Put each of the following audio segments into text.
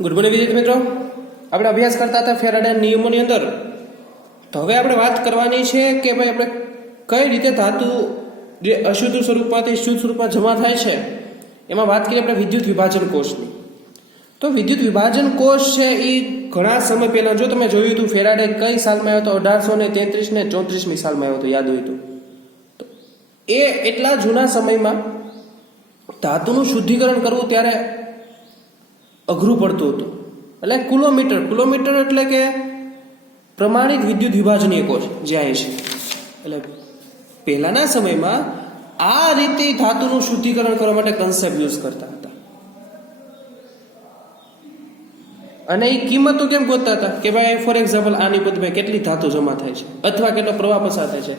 Good morning વિદ્યાર્થી મિત્રો, આપણે અભ્યાસ કરતા હતા ફેરાડેના નિયમોની અંદર. તો હવે આપણે વાત કરવાની છે કે ભાઈ આપણે કઈ રીતે ધાતુ જે અશુદ્ધ સ્વરૂપમાંથી શુદ્ધ સ્વરૂપમાં જમા થાય છે એમાં વાત કરીએ આપણે વિદ્યુત વિભાજન કોષની. તો વિદ્યુત વિભાજન કોષ છે એ ઘણા સમય પહેલા, જો તમે જોયું હતું ફેરાડે કઈ સાલમાં આવ્યો હતો, 1833 ને 34મી સાલમાં આવ્યો હતો, યાદ હોય તો એ એટલા જૂના સમયમાં ધાતુનું શુદ્ધિકરણ કરવું ત્યારે અઘરું પડતું હતું. એટલે કિલોમીટર એટલે કે પ્રમાણિત વિદ્યુત વિભાજનીય કોષ જ્યાં છે. એટલે પહેલાના સમયમાં આ રીતે ધાતુનું શુદ્ધિકરણ કરવા માટે કન્સેપ્ટ યુઝ કરતા હતા. અને એ કિંમતો કેમ ગોતતા હતા કે ભાઈ ફોર એક્ઝામ્પલ આની પદ્ધતિમાં કેટલી ધાતુ જમા થાય છે અથવા કેટલો પ્રવાહ પસાર થાય છે.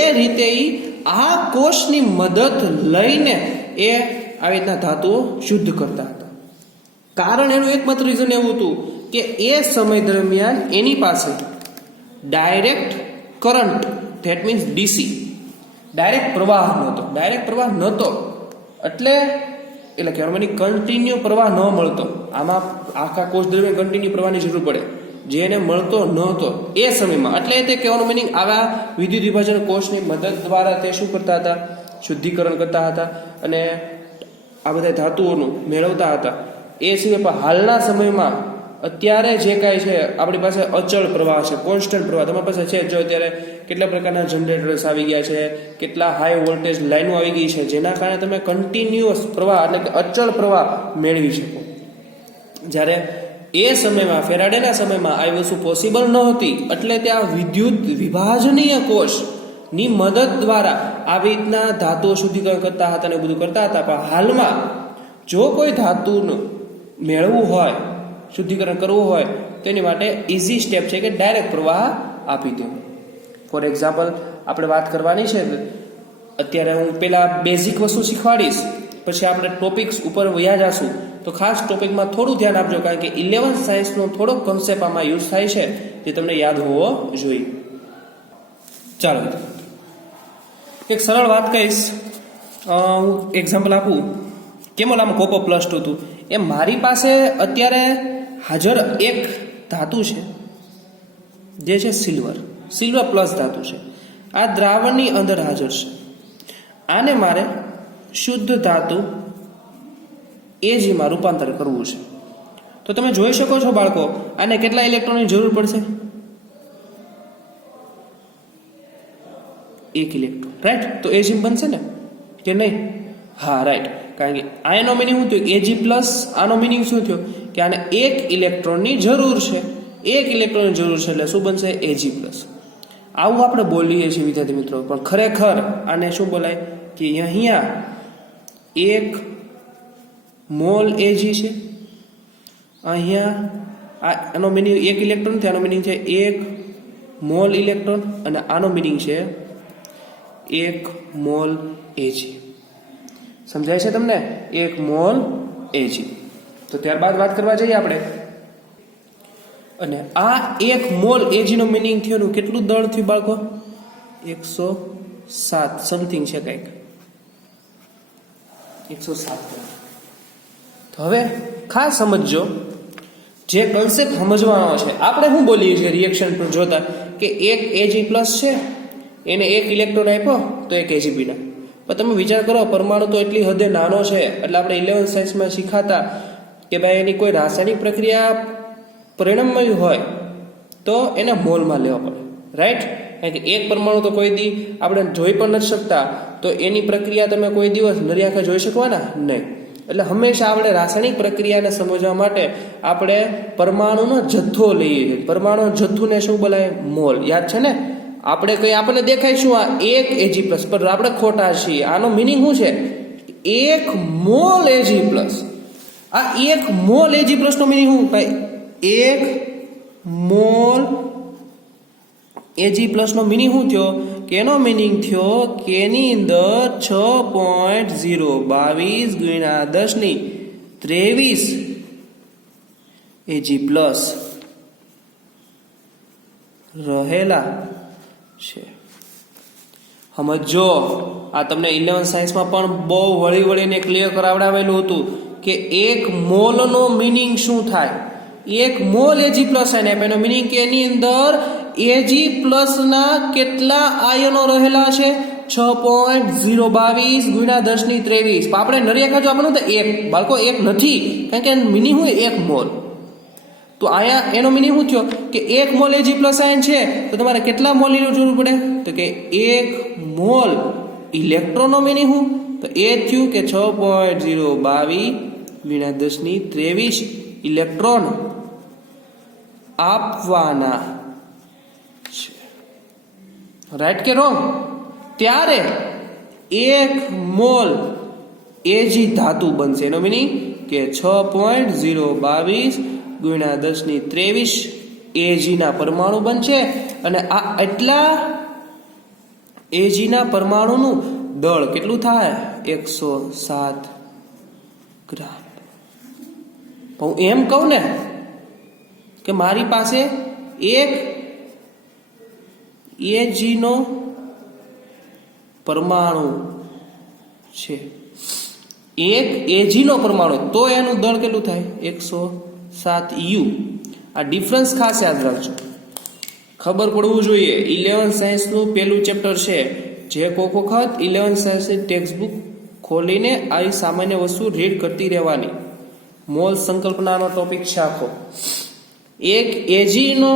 એ રીતે આ કોષની મદદ લઈને એ આવી રીતના ધાતુઓ શુદ્ધ કરતા હતા. કારણ એનું એકમાત્ર રીઝન એવું હતું કે એ સમય દરમિયાન એની પાસે direct current, that means DC, direct પ્રવાહ નહોતો. એટલે કહેવામાં કન્ટિન્યુ પ્રવાહ ન મળતો. આમાં આખા કોષ દરમિયાન કન્ટિન્યુ પ્રવાહની જરૂર પડે, જેને મળતો નહોતો એ સમયમાં. એટલે તે કહેવાનું મિનિંગ આવા વિદ્યુત વિભાજન કોષની મદદ દ્વારા તે શું કરતા હતા? શુદ્ધિકરણ કરતા હતા અને આ બધા ધાતુઓનું મેળવતા હતા. એ સિવાય પણ હાલના સમયમાં અત્યારે જે કાંઈ છે આપણી પાસે અચળ પ્રવાહ છે, કોન્સ્ટન્ટ પ્રવાહ તમારી પાસે છે. જો અત્યારે કેટલા પ્રકારના જનરેટર્સ આવી ગયા છે, કેટલા હાઈ વોલ્ટેજ લાઈનો આવી ગઈ છે, જેના કારણે તમે કન્ટિન્યુઅસ પ્રવાહ એટલે કે અચળ પ્રવાહ મેળવી શકો. જ્યારે એ સમયમાં ફેરાડેના સમયમાં આ વસ્તુ પોસિબલ ન હતી. એટલે ત્યાં વિદ્યુત વિભાજનીય કોષની મદદ દ્વારા આવી રીતના ધાતુઓ શુદ્ધિકરણ કરતા હતા અને બધું કરતા હતા. પણ હાલમાં જો કોઈ ધાતુનું મેળવવું હોય, શુદ્ધિકરણ કરવું હોય, તો એની માટે ઇઝી સ્ટેપ છે કે ડાયરેક્ટ પ્રવાહ આપી દેવું. ફોર એક્ઝામ્પલ આપણે વાત કરવાની છે. અત્યારે હું પહેલાં બેઝિક વસ્તુ શીખવાડીશ, પછી આપણે ટોપિક્સ ઉપર વયા જશું. તો ખાસ ટોપિકમાં થોડું ધ્યાન આપજો, કારણ કે 11th સાયન્સનો થોડોક કન્સેપ્ટ આમાં યુઝ થાય છે, જે તમને યાદ હોવો જોઈએ. ચાલો એક સરળ વાત કહીશ. હું એક્ઝામ્પલ આપું. કેમોલામાં કોપર પ્લસ 2 હતું. એ મારી પાસે અત્યારે હાજર એક ધાતુ છે જે છે સિલ્વર પ્લસ ધાતુ છે. આ દ્રાવણની અંદર હાજર છે. આને મારે શુદ્ધ ધાતુ એજીમાં રૂપાંતર કરવું છે. તો તમે જોઈ શકો છો બાળકો, આને કેટલા ઇલેક્ટ્રોનની જરૂર પડશે? 1 ઇલેક્ટ્રોન, રાઈટ? તો એજી બનશે ને કે નહીં? હા, રાઈટ. કારણ કે આનો મિનિંગ શું થયું? એજી પ્લસ. આનો મિનિંગ શું થયો? કે આને 1 ઇલેક્ટ્રોનની જરૂર છે. 1 ઇલેક્ટ્રોનની જરૂર છે એટલે શું બનશે? એજી પ્લસ. આવું આપણે બોલીએ છીએ વિદ્યાર્થી મિત્રો, પણ ખરેખર આને શું બોલાય કે અહીંયા 1 મોલ એજી છે. અહીંયા આનો મિનિંગ 1 ઇલેક્ટ્રોન છે. આનો મિનિંગ છે 1 મોલ ઇલેક્ટ્રોન અને આનો મિનિંગ છે 1 મોલ એજી. સમજાય છે તમને? 1 મોલ એજી. તો ત્યારબાદ વાત કરવા જઈએ આપણે. અને આ 1 મોલ એજીનો મિનિંગ થયું કેટલું દળ થયું બાળકો? 107 સમથિંગ છે, કંઈક 107. તો હવે ખાસ સમજજો, જે કન્સેપ્ટ સમજવાનો છે. આપણે શું બોલીએ છીએ રિએક્શન પર જોતા કે 1 એજી પ્લસ છે, એને 1 ઇલેક્ટ્રોન આપ્યો તો 1 એજી બીના. પણ તમે વિચાર કરો, પરમાણુ તો એટલી હદે નાનો છે. એટલે આપણે 11th સાયન્સમાં શીખાતા કે ભાઈ એની કોઈ રાસાયણિક પ્રક્રિયા પરિણમય હોય તો એને મોલમાં લેવા પડે, રાઈટ? કારણ કે એક પરમાણુ તો કોઈ દી આપણે જોઈ પણ નથી શકતા, તો એની પ્રક્રિયા તમે કોઈ દિવસ નરી આંખે જોઈ શકવાના નહીં. એટલે હંમેશા આપણે રાસાયણિક પ્રક્રિયાને સમજવા માટે આપણે પરમાણુનો જથ્થો લઈએ છીએ. પરમાણુ જથ્થુને શું બોલાય? મોલ. યાદ છે ને? આપણને દેખાય શું? આ 1 એજી પ્લસ, પણ આપણે ખોટા છીએ. આનો મિનિંગ શું છે? 1 મોલ એજી પ્લસ. આ 1 મોલ એજી પ્લસ નો મિનિંગ શું ભાઈ? 1 મોલ એજી પ્લસ નો મિનિંગ શું થયો? કે એનો મિનિંગ થયો કે એની અંદર 6.022 × 1023 એજી પ્લસ રહેલા છે. સમજો, આ તમને 11th સાયન્સમાં પણ બહુ વળીને ક્લિયર કરાવડાવેલું હતું કે 1 મોલનો મિનિંગ શું થાય? 1 મોલ Ag+ આયન આપ્યા, એનો મિનિંગ કે એની અંદર Ag+ ના કેટલા આયનો રહેલા છે? 6.022 ગુણ્યા 10^23. આપણે નરિયા ખાજો આપણને તો 1 બાળકો 1 નથી, કારણ કે એનું મિનિંગ હોય 1 મોલ. તો અહીંયા એનો મિનિંગ શું થયો કે 1 મોલ Ag+ આયન છે, તો તમારે કેટલા મોલની જરૂર પડે? તો કે 1 મોલ ઇલેક્ટ્રોનનો મિનિંગ શું? તો એ થયું કે 6.022 ગુણ્યા 10^23 ઇલેક્ટ્રોન આપવાના છે. રાઈટ કે રોંગ? ત્યારે 1 મોલ Ag ધાતુ બનશે. એનો મિનિંગ કે 6.022 ગુણ્યા 10^23 Ag ના પરમાણુ બનશે, અને આ એટલા Ag ના પરમાણુનું દળ કેટલું થાય? 107 ગ્રામ. હું એમ કહું ને કે મારી પાસે એક Ag નો પરમાણુ છે, એક Ag નો પરમાણુ, તો એનું દળ કેટલું થાય? 107 U. આ ડિફરન્સ ખાસ યાદ રાખજો, ખબર પડવું જોઈએ. 11th સાયન્સનું પહેલું ચેપ્ટર છે. જે કોક વખત 11th સાયન્સની ટેક્સ્ટ બુક ખોલીને આવી સામાન્ય વસ્તુ રીડ કરતી રહેવાની. મોલ સંકલ્પનાનો ટોપિક છે આખો. એક Ag નો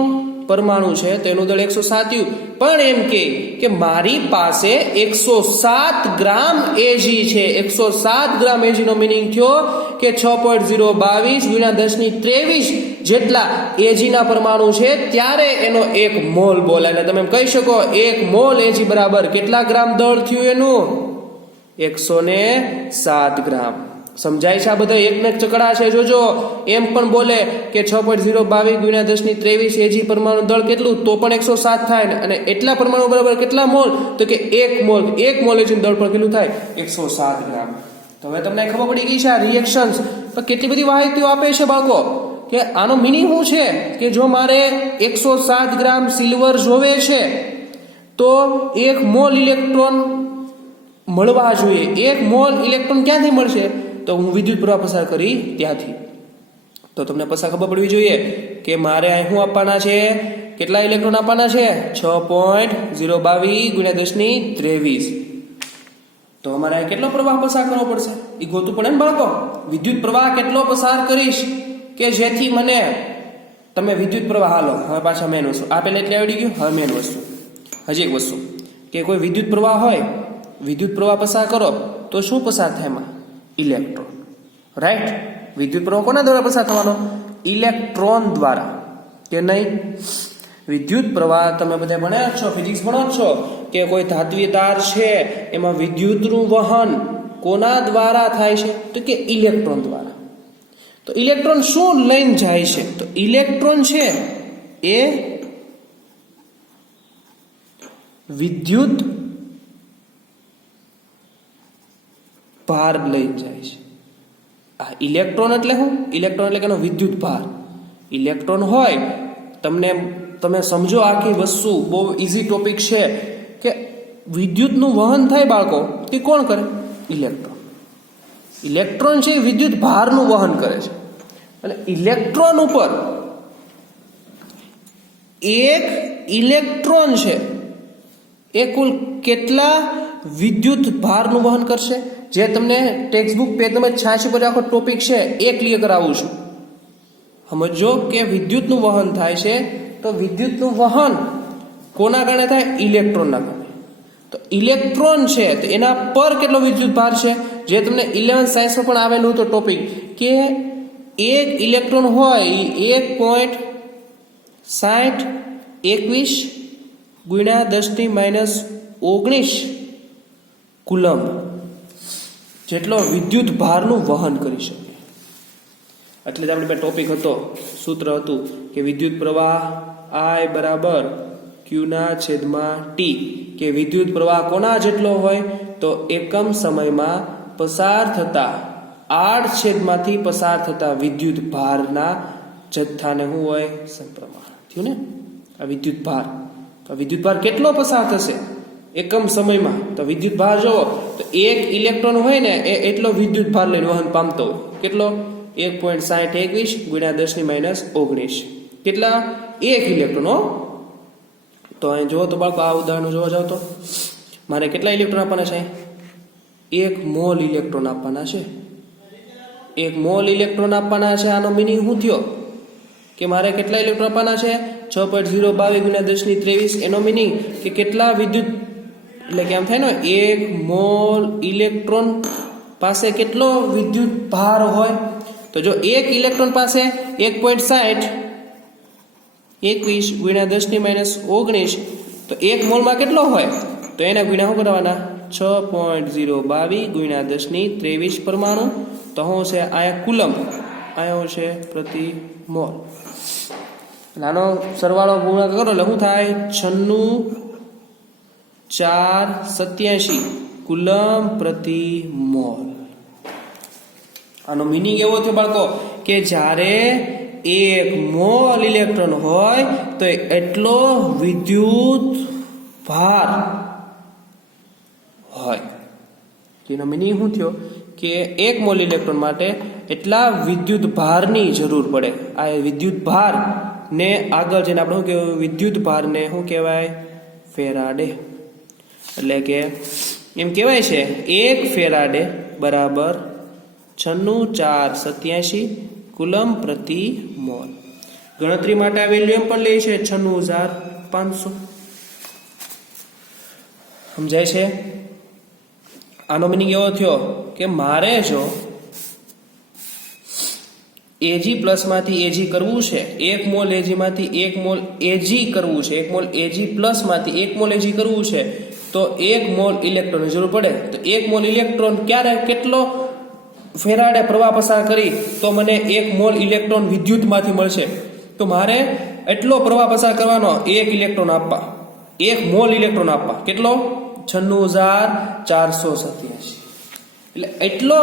પરમાણુ છે તો એનું દળ 107 U, પણ એમ કે મારી પાસે 107 ગ્રામ Ag છે. 107 ગ્રામ Ag નો મિનિંગ થયો કે 6.022 ગુણ્યા 10^23 જેટલા Ag ના પરમાણુ છે, ત્યારે એનો 1 મોલ બોલાય. એટલે તમે એમ કહી શકો 1 મોલ Ag બરાબર કેટલા ગ્રામ દળ થયું એનું? 107 ગ્રામ. સમજાય છે? આ બધા એકને ચકડા છે. જોજો, એમ પણ બોલે કે 6.022 ગુણ્યા 10^23 Ag પરમાણુ દળ કેટલું? તો પણ 107 થાય. અને એટલા પરમાણુ બરાબર કેટલા મોલ? તો કે 1 મોલ. 1 મોલ Ag દળ પણ કેટલું થાય? 107 ગ્રામ. તો હવે તમને ખબર પડી ગઈ છે આ રિએક્શન્સ તો કેટલી બધી માહિતીઓ આપે છે બાળકો, કે આનો મિનિંગ શું છે કે જો મારે 107 ગ્રામ સિલ્વર જોવે છે તો 1 મોલ ઇલેક્ટ્રોન મળવા જોઈએ. 1 મોલ ઇલેક્ટ્રોન ક્યાંથી મળશે? તો હું વિદ્યુત પ્રવાહ પસાર કરી ત્યાંથી. તો તમને પસાર ખબર પડવી જોઈએ કે મારે અહીં શું આપવાના છે? કેટલા ઇલેક્ટ્રોન આપવાના છે? 6.022 ગુણ્યા 10^23. તો અમારે કેટલો પ્રવાહ પસાર કરવો પડશે? એ ગોતવું પડે ને બાળકો. વિદ્યુત પ્રવાહ કેટલો પસાર કરીશ કે જેથી મને તમે વિદ્યુત પ્રવાહ હાલો. હવે પાછા મેન વસ્તુ આ પહેલા એટલે આવડી ગયું. હવે મેન વસ્તુ હજી એક વસ્તુ કે કોઈ વિદ્યુત પ્રવાહ હોય, વિદ્યુત પ્રવાહ પસાર કરો તો શું પસાર થાય એમાં? ઇલેક્ટ્રોન. રાઈટ? વિદ્યુત પ્રવાહ કોના દ્વારા પસાર થવાનો? ઇલેક્ટ્રોન દ્વારા, કે નહીં? વિદ્યુત પ્રવાહ તમે બધા ભણ્યા છો, ફિઝિક્સ ભણો છો કે કોઈ ધાત્વિય તાર છે એમાં વિદ્યુતનું વહન કોના દ્વારા થાય છે? તો કે ઇલેક્ટ્રોન દ્વારા. તો ઇલેક્ટ્રોન શું લઈને જાય છે? તો ઇલેક્ટ્રોન છે એ વિદ્યુત ભાર લઈને જાય છે. આ ઇલેક્ટ્રોન એટલે શું? ઇલેક્ટ્રોન એટલે કે એનો વિદ્યુત ભાર. ઇલેક્ટ્રોન હોય, તમે સમજો આખી વસ્તુ બહુ ઈઝી ટોપિક છે કે વિદ્યુતનું વહન થાય બાળકો, તે કોણ કરે? ઇલેક્ટ્રોન. ઇલેક્ટ્રોન છે એ વિદ્યુત ભારનું વહન કરે છે. અને ઇલેક્ટ્રોન ઉપર એક ઇલેક્ટ્રોન છે એ કુલ કેટલા વિદ્યુત ભારનું વહન કરશે? જે તમને ટેક્સ્ટબુક પેજ નંબર 86 પર આખો ટોપિક છે એ ક્લિયર કરાવું છું. સમજો કે વિદ્યુતનું વહન થાય છે, તો વિદ્યુતનું વહન કોના કારણે થાય? ઇલેક્ટ્રોનના કારણે. તો ઇલેક્ટ્રોન છે તો એના પર કેટલો વિદ્યુત ભાર છે? જે તમને 11th સાયન્સમાં પણ આવેલું હતું ટોપિક, કે એક ઇલેક્ટ્રોન હોય 1.6021 ગુણ્યા 10⁻⁹ કુલમ્બ જેટલો વિદ્યુત ભારનું વહન કરી શકે. એટલે જ આપણે ટોપિક હતો, સૂત્ર હતું કે વિદ્યુત પ્રવાહ I બરાબર Q/T, કે વિદ્યુત પ્રવાહ કોના જેટલો હોય? તો એકમ સમયમાં પસાર થતા આડછેદમાંથી પસાર થતા વિદ્યુત ભારના જથ્થાને શું હોય? સમપ્રમાણ. થયું ને? આ વિદ્યુત ભાર. તો વિદ્યુત ભાર કેટલો પસાર થશે એકમ સમયમાં? તો વિદ્યુત ભાર જોવો તો એક ઇલેક્ટ્રોન હોય ને એ એટલો વિદ્યુત ભાર લઈને વહન પામતો હોય. કેટલો? 1.6021 ગુણ્યા 10⁻19. કેટલા? એક ઇલેક્ટ્રોન. હો, તો અહીં જુઓ તો બાળકો, આ ઉદાહરણ જોવા જાવ તો મારે કેટલા ઇલેક્ટ્રોન આપવાના છે? 1 મોલ ઇલેક્ટ્રોન આપવાના છે. 1 મોલ ઇલેક્ટ્રોન આપવાના છે. આનો મિનિંગ શું થયો કે મારે કેટલા ઇલેક્ટ્રોન આપવાના છે? 6.022 ગુણ્યા 10⁻23. એનો મિનિંગ કે કેટલા વિદ્યુત, એટલે કે આમ થાય ને, 1 મોલ ઇલેક્ટ્રોન પાસે કેટલો વિદ્યુત ભાર હોય? તો જો એક ઇલેક્ટ્રોન પાસે 1.6021 ગુણ્યા 10⁻19, તો 1 મોલમાં કેટલો હોય? તો એના ગુણ્યા શું કરવાના? 6.022 ગુણ્યા 10⁻23 પરમાણુ. તો શું છે? આયા કુલમ, આયા છે પ્રતિ મોલ. આનો સરવાળો ગુણાકાર કરો એટલે શું થાય? 96,487 કુલમ પ્રતિ મોલ. આનો મિનિંગ એવો થયો બાળકો કે જ્યારે 1 મોલ ઇલેક્ટ્રોન હોય તો એટલો વિદ્યુત ભાર હોય. એનો મિનિંગ શું થયો કે 1 મોલ ઇલેક્ટ્રોન માટે એટલા વિદ્યુત ભારની જરૂર પડે. આ વિદ્યુત ભાર ને આગળ જઈને આપણે શું કહેવાય? વિદ્યુત ભારને શું કહેવાય? ફેરાડે. એટલે કે એમ કહેવાય છે 1 ફેરાડે બરાબર 96,487 કુલમ પ્રતિ મોલ. ગણતરી માટે આ વેલ્યુ એમ પણ લે છે 96,500. સમજાય છે? આનો મિનિંગ એવો થયો કે મારે જો Ag પ્લસ માંથી Ag કરવું છે, 1 મોલ Ag માંથી 1 મોલ Ag કરવું છે, 1 મોલ Ag પ્લસ માંથી 1 મોલ Ag કરવું છે, તો 1 મોલ ઇલેક્ટ્રોનની જરૂર પડે. તો 1 મોલ ઇલેક્ટ્રોન ક્યારે કેટલો ફેરાડે પ્રવાહ પસાર કરી તો મને 1 મોલ ઇલેક્ટ્રોન વિદ્યુતમાંથી મળશે. તો મારે એટલો પ્રવાહ પસાર કરવાનો 1 ઇલેક્ટ્રોન આપવા, 1 મોલ ઇલેક્ટ્રોન આપવા. કેટલો? 96,487. એટલે એટલો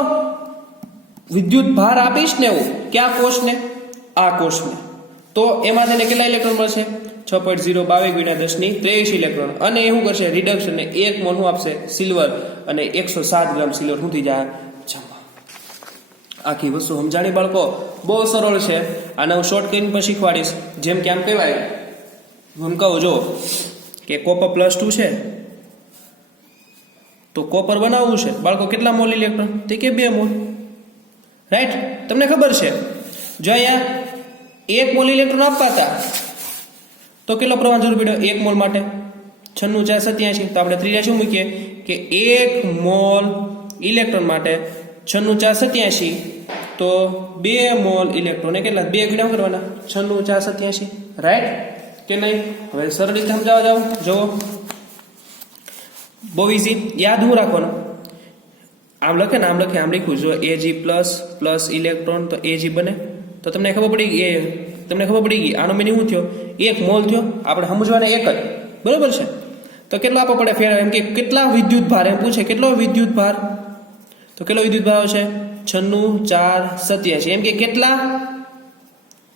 વિદ્યુત ભાર આપીશ ને હું ક્યાં કોષને? આ કોષને. તો એમાં તેને કેટલા ઇલેક્ટ્રોન મળશે? 6.022 ગુણ્યા 10⁻23 ઇલેક્ટ્રોન. અને એ શું કરશે? રિડક્શન ને 1 મોલ શું આપશે? સિલ્વર. અને 107 ગ્રામ સિલ્વર શું થઈ જાય? જમા. આખી વસ્તુ સમજાણી બાળકો? બહુ સરળ છે. આને હું શોર્ટ કરીને પણ શીખવાડીશ. જેમ કે આમ કહેવાય, હું કહું જો કે કોપર +2 છે, તો કોપર બનાવવું છે બાળકો, કેટલા મોલ ઇલેક્ટ્રોન? તો કે 2 મોલ. રાઈટ? તમને ખબર છે જો અહીંયા 1 મોલ ઇલેક્ટ્રોન આપવા હતા તો કેટલો પ્રવાહ જરૂર પડ્યો 1 મોલ માટે? 96,487. તો આપણે ત્રીજા શું મૂકીએ કે 1 મોલ ઇલેક્ટ્રોન માટે 96,487, તો 2 મોલ ઇલેક્ટ્રોન કેટલા? 2 ગુણ્યા કરવાના 96,487. રાઈટ કે નહીં? હવે સરળ રીતે સમજાવવા જાવ. જુઓ, બહુ ઇઝી. યાદ હું રાખવાનું, આમ લખે ને આમ લખે, આમ લખ્યું જો Ag પ્લસ ઇલેક્ટ્રોન, તો Ag બને. તો તમને ખબર પડી ગઈ, આનો મિનિંગ શું થયો? 1 મોલ થયો. આપણે સમજવાને એક જ, બરોબર છે? તો કેટલો આપવો પડે ફેર? એમ કે કેટલા વિદ્યુત ભાર, એમ પૂછે કેટલો વિદ્યુત ભાર, તો કેટલો વિદ્યુત ભાર છે? 96,487. એમ કે કેટલા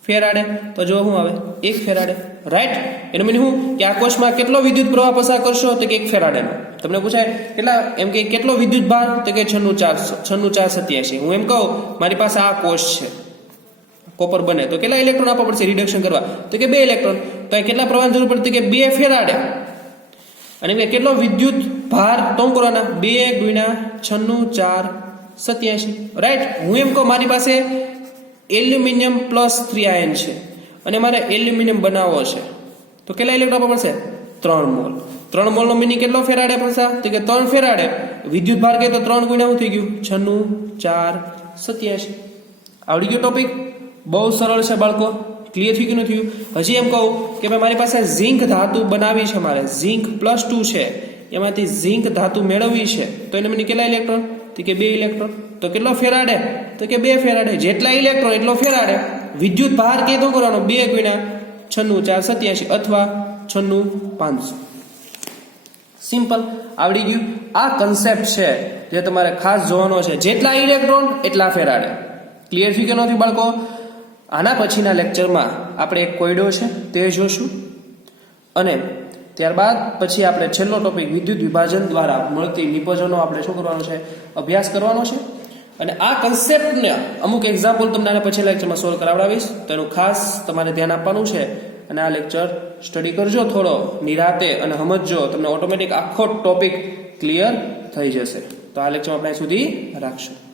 ફેરાડે? તો જો શું આવે? 1 ફેરાડે. રાઈટ? એનો મિનિંગ શું કે આ કોષમાં કેટલો વિદ્યુત પ્રવાહ પસાર કરશો? તો કે 1 ફેરાડે. તમને પૂછાય કેટલા, એમ કે કેટલો વિદ્યુત ભાર? તો કે 96,487. હું એમ કહું મારી પાસે આ કોષ છે, કોપર બને, તો કેટલા ઇલેક્ટ્રોન આપવા પડશે રિડક્શન કરવા? તો કે 2 ઇલેક્ટ્રોન. તો કેટલા પ્રવાહની જરૂર પડે? કે 2 ફેરાડે. અને કેટલો વિદ્યુત ભાર તો કરવાના? 2 ગુણ્યા 96,487. રાઈટ? હું એમ કહું મારી પાસે એલ્યુમિનિયમ +3 આયન છે અને મારે એલ્યુમિનિયમ બનાવવો છે, તો કેટલા ઇલેક્ટ્રોન આપવા પડશે? 3 મોલ. 3 મોલનો મિનિંગ કેટલો ફેરાડે પડશે? તો કે 3 ફેરાડે. વિદ્યુત ભાર કે તો 3 ગુણ્યા શું થઈ ગયું? 96,487. આવડી ગયો ટોપિક? બહુ સરળ છે બાળકો. ક્લિયર થઈ ગયું નથી? હજી એમ કહું કે ભાઈ મારી પાસે ઝીંક ધાતુ બનાવી છે, મારે ઝીંક +2 છે, એમાંથી ઝીંક ધાતુ મેળવવી છે, તો એને મને કેટલા ઇલેક્ટ્રોન? તો કે 2 ઇલેક્ટ્રોન. તો કેટલો ફેરાડે? તો કે 2 ફેરાડે. જેટલા ઇલેક્ટ્રોન એટલો ફેરાડે. વિદ્યુત ભાર કેટલો કરવાનો? 2 ગુણ્યા 96,487 અથવા 96,500. સિમ્પલ. આવડી ગયું? આ કન્સેપ્ટ છે જે તમારે ખાસ જોવાનો છે. જેટલા ઇલેક્ટ્રોન એટલા ફેરાડે. ક્લિયર થઈ ગયું નથી બાળકો? આના પછીના લેક્ચરમાં આપણે એક કોયડો છે તે જોશું, અને ત્યારબાદ પછી આપણે છેલ્લો ટોપિક વિદ્યુત વિભાજન દ્વારા મળતી નિપજોનો આપણે શું કરવાનો છે, અભ્યાસ કરવાનો છે. અને આ કન્સેપ્ટને અમુક એક્ઝામ્પલ તમને આના પછી લેક્ચરમાં સોલ્વ કરાવડાવીશ, તો એનું ખાસ તમારે ધ્યાન આપવાનું છે. અને આ લેક્ચર સ્ટડી કરજો થોડો નિરાતે અને સમજજો, તમને ઓટોમેટિક આખો ટોપિક ક્લિયર થઈ જશે. તો આ લેક્ચર આપણે સુધી રાખશું.